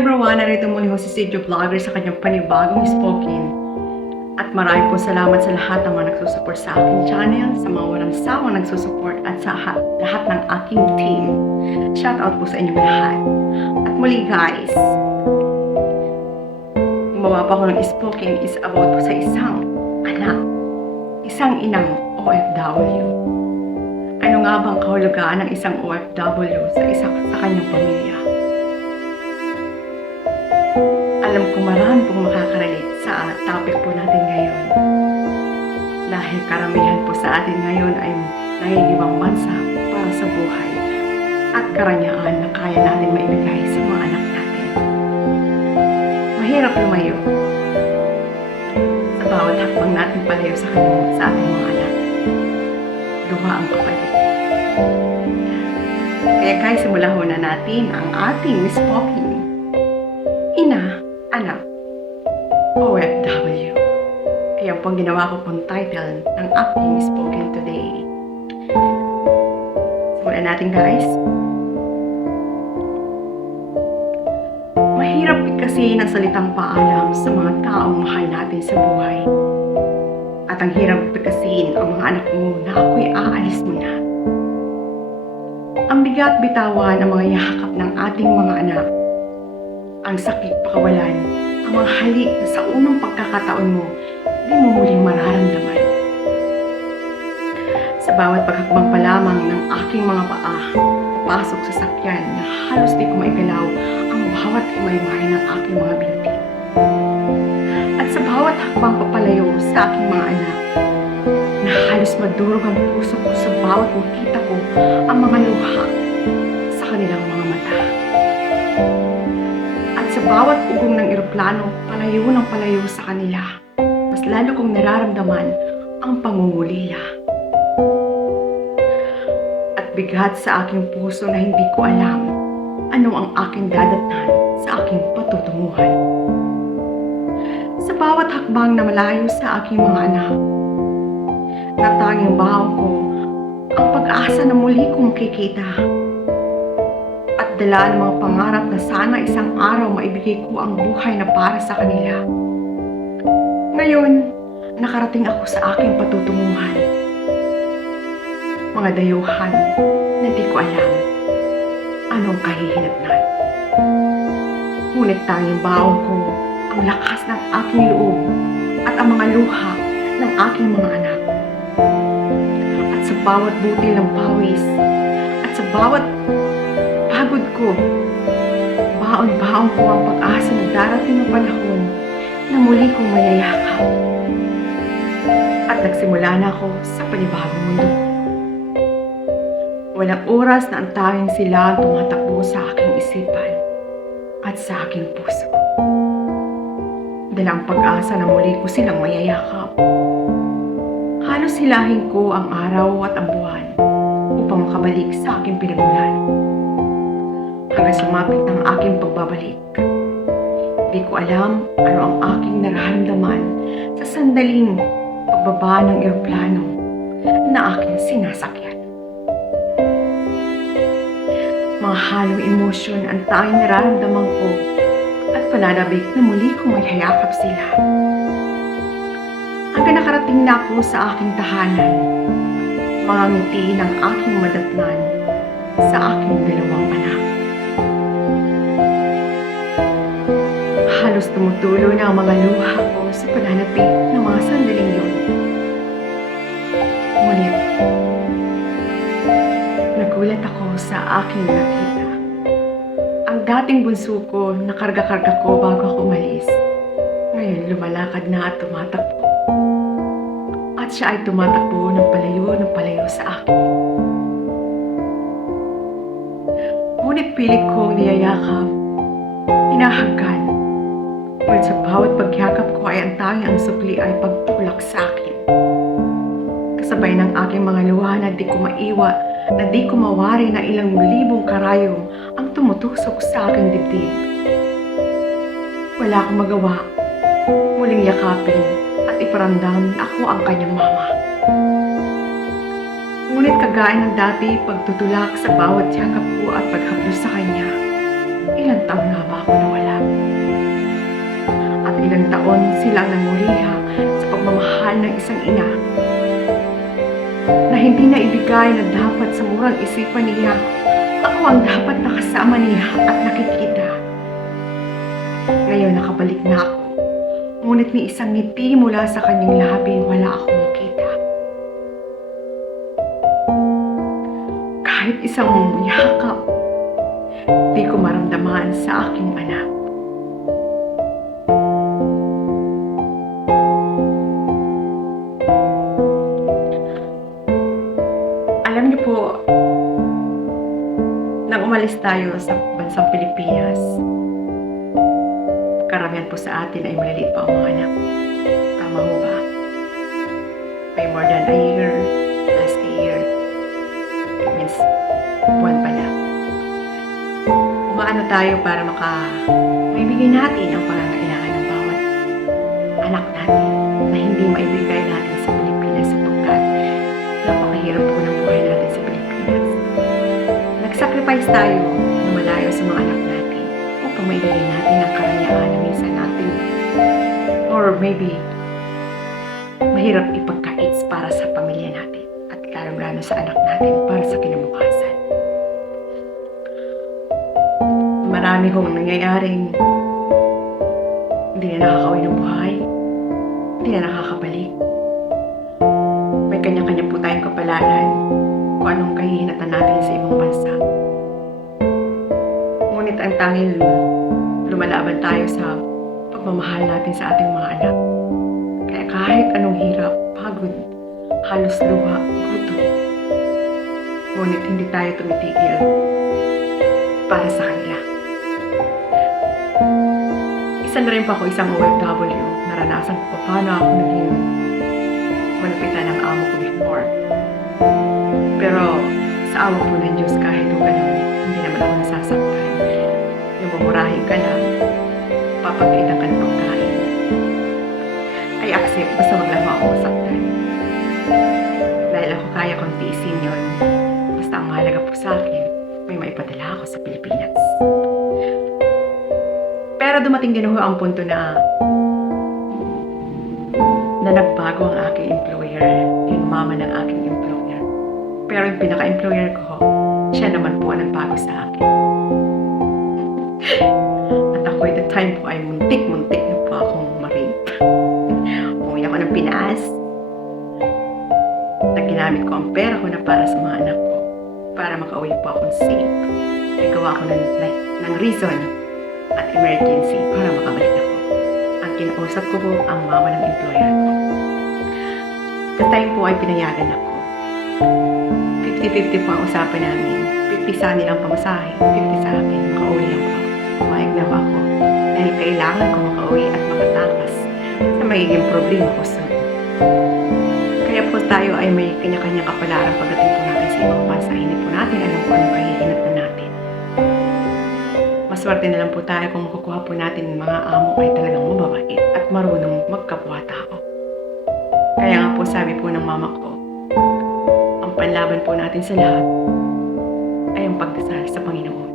everyone! Narito muli ho si Sidjo Vlogger sa kanyang panibagong spoken. At maraming po salamat sa lahat ng mga nagsusupport sa aking channel, sa mga walang sawang nagsusupport at sa lahat ng aking team. Shout out po sa inyong lahat. At muli guys, gumawa pa ako ng spoken is about po sa isang anak, isang inang OFW. Ano nga bang kahulugan ng isang OFW sa kanyang pamilya? Alam ko marami pong makakarelate sa topic po natin ngayon. Dahil karamihan po sa atin ngayon ay nangingibang bansa para sa buhay at karangyaan na kaya natin maibigay sa mga anak natin. Mahirap lumayo sa bawat hakbang natin palayo sa ating mga anak. Luha ang kapalit. Kaya guys, simulan na natin ang ating spoken. Ina, anak, OFW. Kaya pong ginawa ko pong title ng aking spoken today. Simulan natin guys. Mahirap kasi ng salitang paalam sa mga taong mahal natin sa buhay. At ang hirap kasi ang mga anak mo na ako'y aalis mo na. Ang bigat bitawan ang mga yakap ng ating mga anak. Ang sakit pakawalan, ang mga halik na sa unang pagkakataon mo, di mo muling mararamdaman. Sa bawat paghakbang pa lamang ng aking mga paa, papasok sa sakyan na halos di ko maigalaw ang bawat imaymay ng aking mga binti. At sa bawat hakbang papalayo sa aking mga anak, na halos madurog ang puso ko sa bawat makita ko ang mga luha sa kanilang mga mata. Sa bawat ugong ng eroplano, palayo ng palayo sa kanila, mas lalo kong nararamdaman ang pangungulila. At bigat sa aking puso na hindi ko alam ano ang aking dadatnan sa aking patutunguhan. Sa bawat hakbang na malayo sa aking mga anak, natanging baon ko ang pag-asa na muli kong kikita. Dala ng mga pangarap na sana isang araw maibigay ko ang buhay na para sa kanila. Ngayon, nakarating ako sa aking patutunguhan. Mga dayuhan na di ko alam anong kahihinatnan. Ngunit tanging baon ko ang lakas ng aking loob at ang mga luha ng aking mga anak. At sa bawat butil ng pawis at sa bawat pagod ko, baon-baon ko ang pag-asa na darating ng panahon na muli kong mayayakap. At nagsimula na ako sa panibagong mundo. Walang oras na ang tanging sila ang tumatakbo sa aking isipan at sa aking puso. Dalang pag-asa na muli ko silang mayayakap. Halos hilahin ko ang araw at ang buwan upang makabalik sa aking pinagmulan. Hanggang sumapit ng aking pagbabalik. Di ko alam ano ang aking nararamdaman sa sandaling pagbaba ng eroplano na aking sinasakyan. Mga halong emosyon ang tanging nararamdaman ko at pananabik na muli kong may hayakap sila. Hanggang nakarating na ako sa aking tahanan, mga ngiti ng aking madatnan sa aking dalawang anak. Halos tumutulo na ang mga luha ko sa pananapit ng mga sandaling yun. Ngunit, nagulat ako sa aking nakita. Ang dating bunso ko na karga-karga ko bago ako umalis, ngayon lumalakad na at tumatakbo. At siya ay tumatakbo ng palayo sa akin. Ngunit pilit kong niyayakap, hinahagkan. Ngunit sa bawat pagyakap ko ay ang tanging ang sukli ay pagtulak sa akin. Kasabay ng aking mga luha na di ko maiwa, na di ko mawari na ilang libong karayom ang tumutusok sa aking dibdib. Wala akong magawa, muling yakapin at iparamdam na ako ang kanyang mama. Ngunit kagaya ng dati pagtutulak sa bawat yakap ko at paghaplos sa kanya, ilang taon na ba ako nawala? ilang taon silang nanguliha sa pagmamahal ng isang ina na hindi na ibigay na dapat sa murang isipan niya. Ako ang dapat nakasama niya at nakikita. Ngayon nakabalik na ako. Ngunit ni isang ngiti mula sa kanyang labi, wala akong makita. Kahit isang yakap, di ko maramdaman sa aking anak. Alam niyo po, nang umalis tayo sa bansang Pilipinas, karamihan po sa atin ay maliliit pa ang mga anak. Tama ho ba? May more than a year, less a year. It means, buwan pa na. Umaano tayo para maibigay natin ang pangangailangan ng bawat anak natin na hindi maibigay natin sa Pilipinas sapagkat napakahirap po ng buhay natin sa Pilipinas. Nag-sacrifice tayo na malayo sa mga anak natin upang maibigay natin ang karangyaan na minsan natin or maybe mahirap ipagkait para sa pamilya natin at lalong-lalo sa anak natin para sa kinabukasan. Marami hong nangyayaring hindi na nakakauwi ng buhay, hindi na nakakabalik. May kanya-kanya po tayong kapalaran kung anong kahihinatan natin sa ibang bansa. Ngunit ang tanging lumalaban tayo sa pagmamahal natin sa ating mga anak. Kaya kahit anong hirap, pagod, halos luha, gutom, ngunit hindi tayo tumitigil para sa kanila. Isa na rin pa ako isang OFW. Naranasan ko pa paano ako naging malupitan ng amo ko before. Pero sa awa po ng Diyos, kahit o ganun, hindi naman ako nasasaktan. Yung mamurahin ka na, papagalitan ka ng pagkain. I accept, basta wag lang ako masaktan. Dahil ako kaya kong tiisin yun. Basta ang mahalaga po sa akin, may maipadala ako sa Pilipinas. Pero dumating din ho ang punto na nagbago ang aking employer, yung mama ng aking employer. Pero yung pinaka-employer ko, siya naman po ang nagbago sa akin. At ako at the time po ay muntik na po akong ma-rape. Umuwi ako ng Pinas. Ginamit ko ang pera ko na para sa mga anak ko para makauwi po akong safe. Nagawa ko ng reason at emergency para makabalik ako. Ang kinausap ko po ang mama ng employer ko. Sa time po ay pinayagan ako. 50-50 po ang usapan namin. 50 sa nilang pamasahe, 50 sa akin. Makauwi lang po. Pumayag na ako. Dahil kailangan ko makauwi at makatakas sa magiging problema ko soon. Kaya po tayo ay may kanya-kanyang kapalaran pagdating po natin sa ibang bansa. Hindi po natin alam kung anong kahihinatan natin. Maswerte na lang po tayo kung makukuha po natin ng mga amo ay talagang mababait at marunong magkapwa-tao. Kaya nga po sabi po ng mama ko, ang panlaban po natin sa lahat ay ang pagdasal sa Panginoon.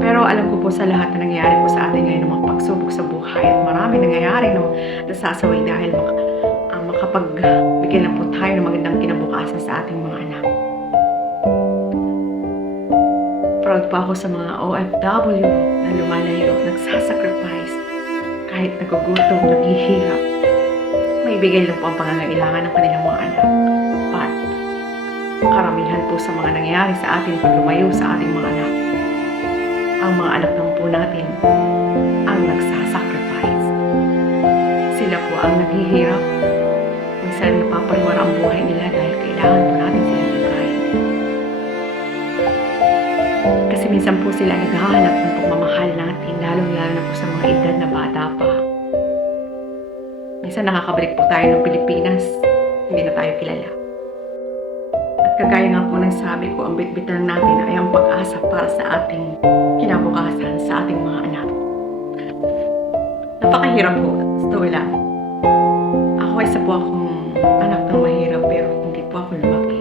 Pero alam ko po sa lahat na nangyayari po sa atin ngayon ng mga pagsubok sa buhay at maraming nangyayari na nasasaway dahil makapagbigyan na po tayo ng magandang kinabukasan sa ating mga anak. Proud po ako sa mga OFW na lumalayo, nagsasacrifice, kahit nagugutom, naghihirap. Maibigay lang po ang pangangailangan ng kanilang mga anak. But, karamihan po sa mga nangyayari sa atin pag lumayo sa ating mga anak, ang mga anak lang po natin ang nagsasacrifice. Sila po ang naghihirap. Minsan napapariwara ang buhay nila dahil kailangan po natin silang librahin. Kasi minsan po sila naghahanap ng pagmamahal natin, lalong-lalo na po sa mga edad na bata pa. Minsan nakakabalik po tayo ng Pilipinas, hindi na tayo kilala. At kagaya nga po ng sabi ko, ang bitbit lang natin ay ang pag-asa para sa ating kinabukasan, sa ating mga anak. Napakahirap po, story lang. Ako isa po akong anak ng mahirap pero hindi po ako lumaki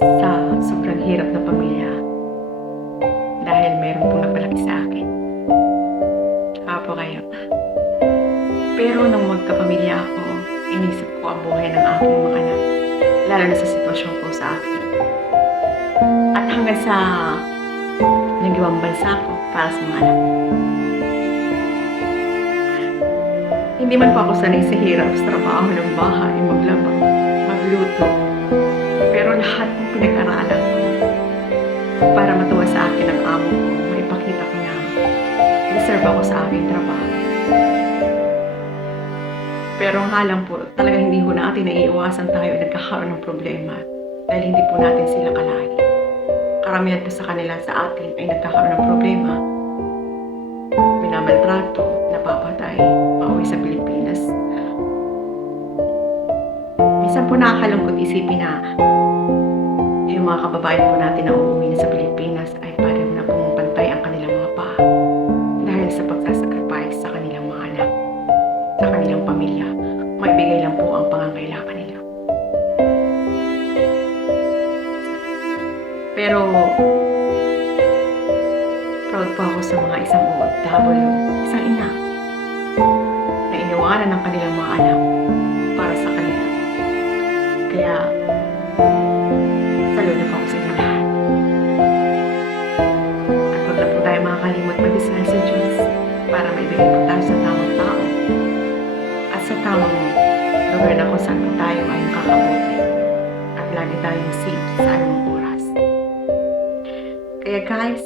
sa sobrang hirap na pamilya dahil mayroon pong nagpalaki sa akin. Kaya Pero nung magkapamilya ako, inisip ko ang buhay ng aking mga anak, lalo na sa sitwasyon ko sa akin. At hanggang sa nag-iwang bansa ko para sa mga anak. Hindi man pa ako sanay sa hirap sa trabaho ng bahay, maglaba, magluto. Pero lahat ng pinag-aralan ko para matuwa sa akin ang amo ko, maipakita ko na deserve ako sa aking trabaho. Pero nga lang po, talagang hindi po natin naiiwasan tayo na nagkakaroon ng problema dahil hindi po natin sila kalahi. Karamihan po sa kanila sa atin ay nagkakaroon ng problema. Minamaltrato, napapatay, pauwi sa Pilipinas. Minsan po nakakalungkot isipin na yung mga kababayan po natin na uuwi na sa Pilipinas ay parang na pumapantay ang kanilang mga paa dahil sa pagsasacrifice sa kanilang mga anak, sa kanilang pamilya. Maibigay lang po ang pangangailangan nila. Pero proud po ako sa mga isang OFW, isang ina na iniwanan ng kanilang mga anak para sa kanila. Kaya saludo po ako sa inyo lahat. At huwag na po tayo makakalimot mag-isal sa Diyos para maibigay po tayo sa tamang tao at sa tamang lugar na kung saan po tayo ay makakabuti at lagi tayong safe sa anumang oras. Kaya guys,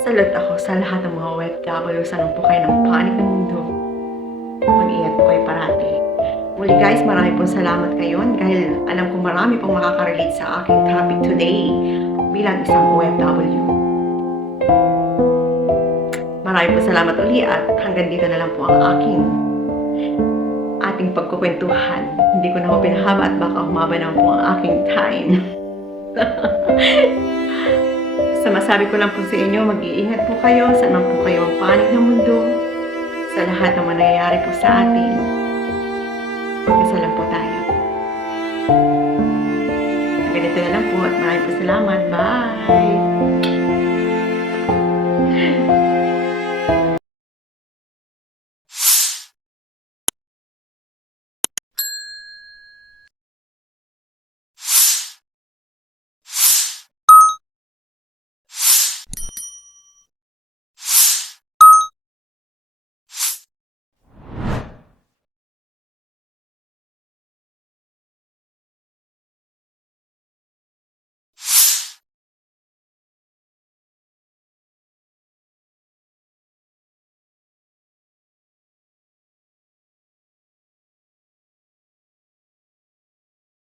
salute ako sa lahat ng mga OFW sa anong po kayo ng panig ng mundo. Mag-ingat po kayo parati. Muli guys, marami pong salamat ngayon dahil alam ko marami pong makaka-relate sa aking topic today bilang isang OFW. Marami pong salamat uli at hanggang dito na lang po ang ating pagkukwentuhan. Hindi ko na po pinahaba at baka humaba naman po ang aking time. Sa masabi ko lang po sa inyo, mag-iingat po kayo sa naman po kayo ang panig ng mundo, sa lahat ng nangyayari po sa atin. Mag-isa lang po tayo. Ganito na lang po at maraming salamat. Bye!